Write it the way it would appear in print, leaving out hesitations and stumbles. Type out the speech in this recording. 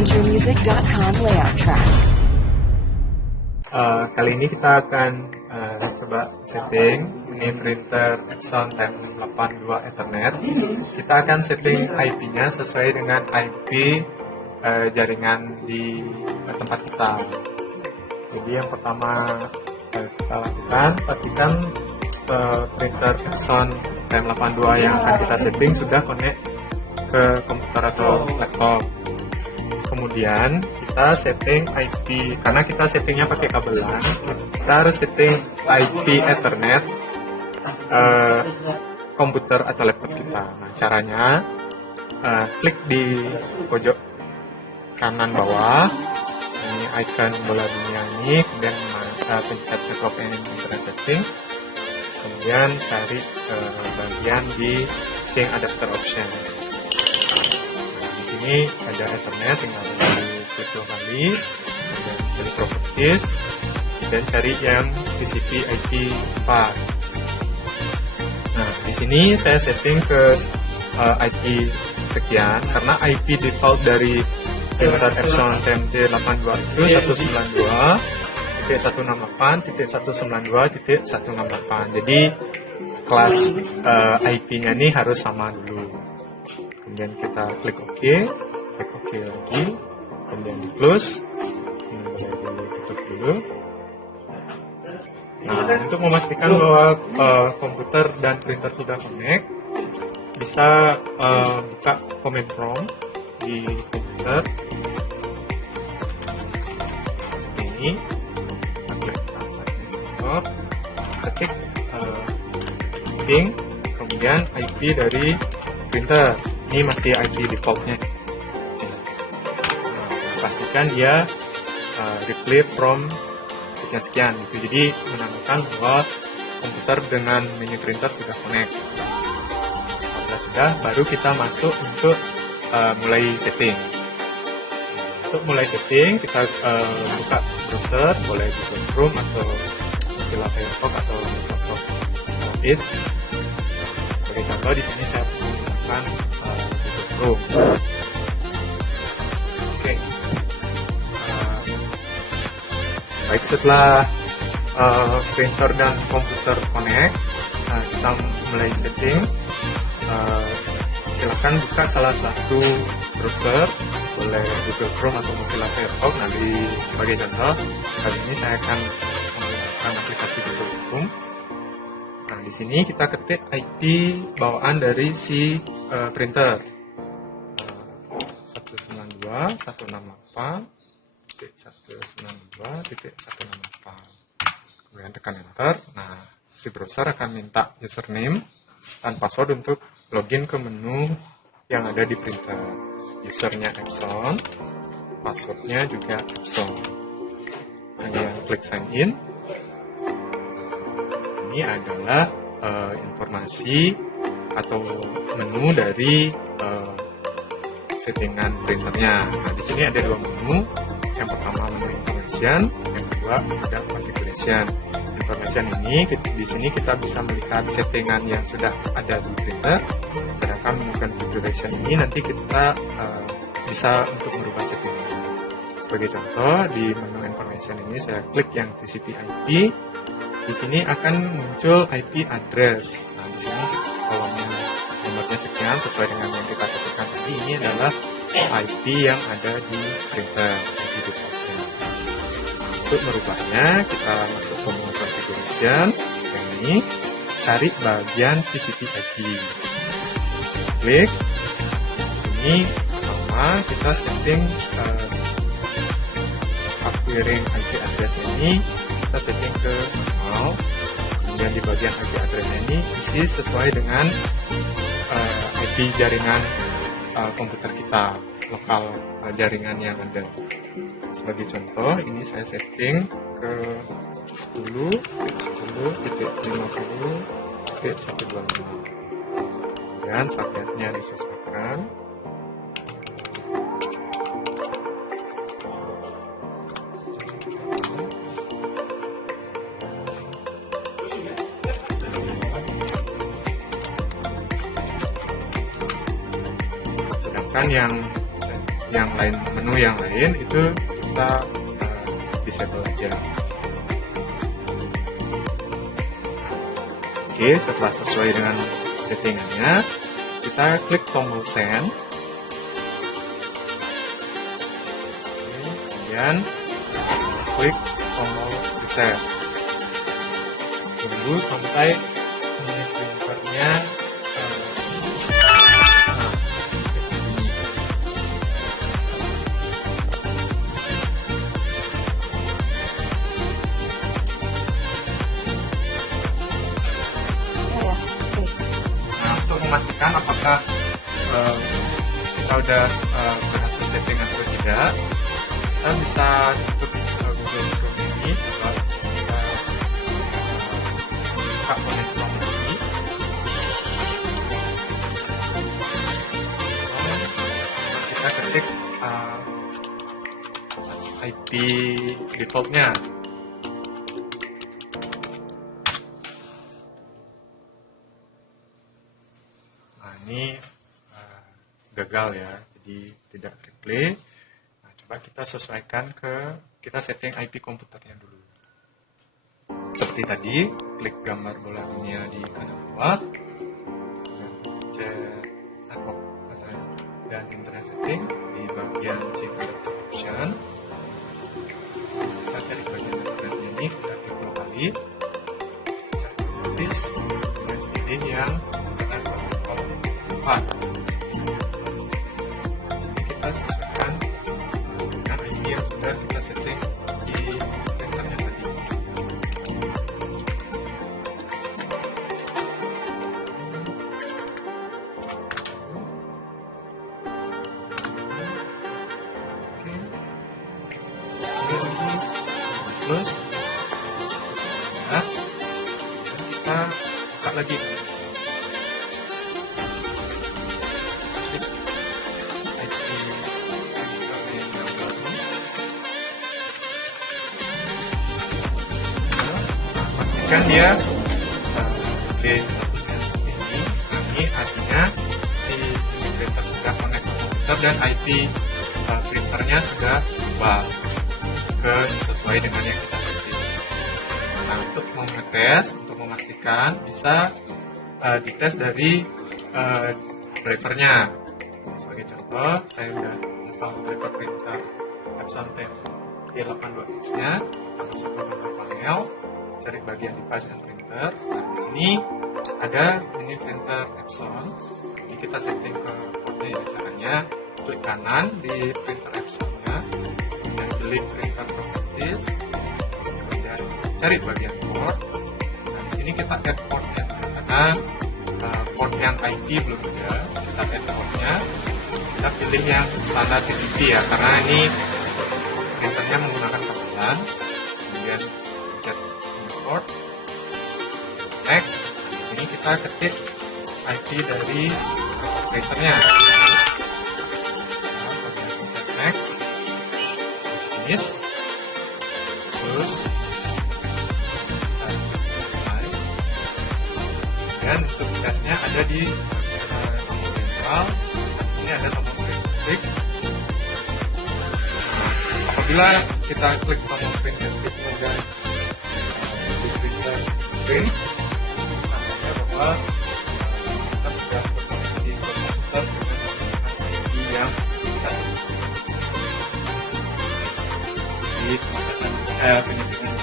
intromusic.com layout track. Kali ini kita akan coba setting ini printer Epson TM82 Ethernet. Kita akan setting IP-nya sesuai dengan IP jaringan di tempat kita. Jadi yang pertama kita lakukan, pastikan printer Epson TM82 yang akan kita setting sudah connect ke komputer atau laptop. Kemudian kita setting IP, karena kita settingnya pakai kabelan, kita harus setting IP Ethernet komputer atau laptop kita. Nah, caranya klik di pojok kanan bawah, ini icon bola dunia ini, kemudian pencet Open Internet Setting, kemudian cari bagian di Change Adapter Option. Ini ada Ethernet, tinggal klik 2 kali, kemudian cari Properties, dan cari yang TCP IP 4. Nah, di sini saya setting ke IP sekian, karena IP default dari printer Epson TMT82 itu 192.168.192.168. Jadi kelas IP-nya ini harus sama dulu. Kemudian kita klik OK lagi, kemudian di close, boleh ditutup dulu. Nah, untuk memastikan bahwa komputer dan printer sudah connect, bisa buka command prompt di komputer seperti ini. Ketik ping, kemudian IP dari printer. Ini masih IP defaultnya. Pastikan dia replay from sekian gitu. Jadi menandakan bahwa komputer dengan menu printer sudah connect. Apabila sudah, baru kita masuk untuk mulai setting. Untuk mulai setting, kita buka browser, boleh Google Chrome atau Mozilla Firefox atau Microsoft Edge. Sebagai contoh, di sini saya menggunakan Google Chrome. Oke. Baik, setelah printer dan komputer connect, kita mulai setting. Silakan buka salah satu browser, boleh Google Chrome atau Mozilla Firefox. Nanti sebagai contoh, kali ini saya akan menggunakan aplikasi Google Chrome. Nah, di sini kita ketik IP bawaan dari si printer 192.168.192.168. Kemudian tekan enter. Nah, si browser akan minta username dan password untuk login ke menu yang ada di printer. Usernya Epson, passwordnya juga Epson. Kemudian klik sign in. Ini adalah informasi atau menu dari settingan printernya. Nah, di sini ada 2 menu. Yang pertama menu information, yang kedua ada configuration. Information ini di sini kita bisa melihat settingan yang sudah ada di printer. Sedangkan menu configuration ini nanti kita bisa untuk merubah settingan. Sebagai contoh, di menu information ini saya klik yang TCP IP. Di sini akan muncul IP address. Nah, di sini kolomnya nomornya sekian sesuai dengan yang kita ketikkan tadi. Ini adalah IP yang ada di printer, IP defaultnya. Untuk merubahnya, kita masuk ke menu configuration yang ini, cari bagian TCP IP. Klik. Ini pertama kita setting acquiring IP address ini, kita setting ke normal. Kemudian di bagian IP address ini isi sesuai dengan IP jaringan komputer kita, lokal jaringan yang ada. Sebagai contoh, ini saya setting ke 10.10.50.125. Dan subnetnya disesuaikan. Sedangkan yang yang lain, menu yang lain itu kita disable aja. Oke, setelah sesuai dengan settingannya, kita klik tombol send. Kemudian klik tombol reset. Tunggu sampai ini printernya memastikan apakah kita udah berhasil setting atau tidak, kita bisa tutup Google Chrome ini, kita buka konektor ini, kita ketik IP defaultnya. Ini gagal ya, jadi tidak replay. Nah, coba kita sesuaikan kita setting IP komputernya dulu. Seperti tadi, klik gambar bola dunia di kanan bawah, dan internet setting di bagian check option. Kita cari bagian internetnya ini, kita klik dua kali, cari dan pilih yang sini kita sesuaikan dengan IP yang sudah kita setting di printernya tadi. Terus nah, dan kita buka lagi. Kan dia oke, ini artinya si printer sudah connect ke komputer dan IP printernya sudah ubah ke sesuai dengan yang kita setting. Nah, untuk mengetes, untuk memastikan bisa dites dari drivernya. Sebagai contoh, saya sudah install driver printer Epson T82X nya, masuk ke control panel, cari bagian device and printer. Nah, di sini ada ini printer Epson. Ini kita setting ke portnya ya, caranya klik kanan di printer Epson-nya, kemudian pilih printer properties, kemudian cari bagian port. Nah, di sini kita add portnya karena port yang IP belum ada. Kita add portnya, kita pilih yang standar TCP ya, karena ini printernya menggunakan kabelan. Kemudian port next. Nah, di sini kita ketik IP dari printernya. Nah, kemudian next, finish, terus kita apply. Dan untuk tesnya ada di tombol sentral. Di sini ada tombol print escape. Apabila kita klik tombol print escape kemudian print, namanya bahwa kita sudah berkoneksi ke komputer dengan IP yang kita sebutkan di pengetesan penyetingan.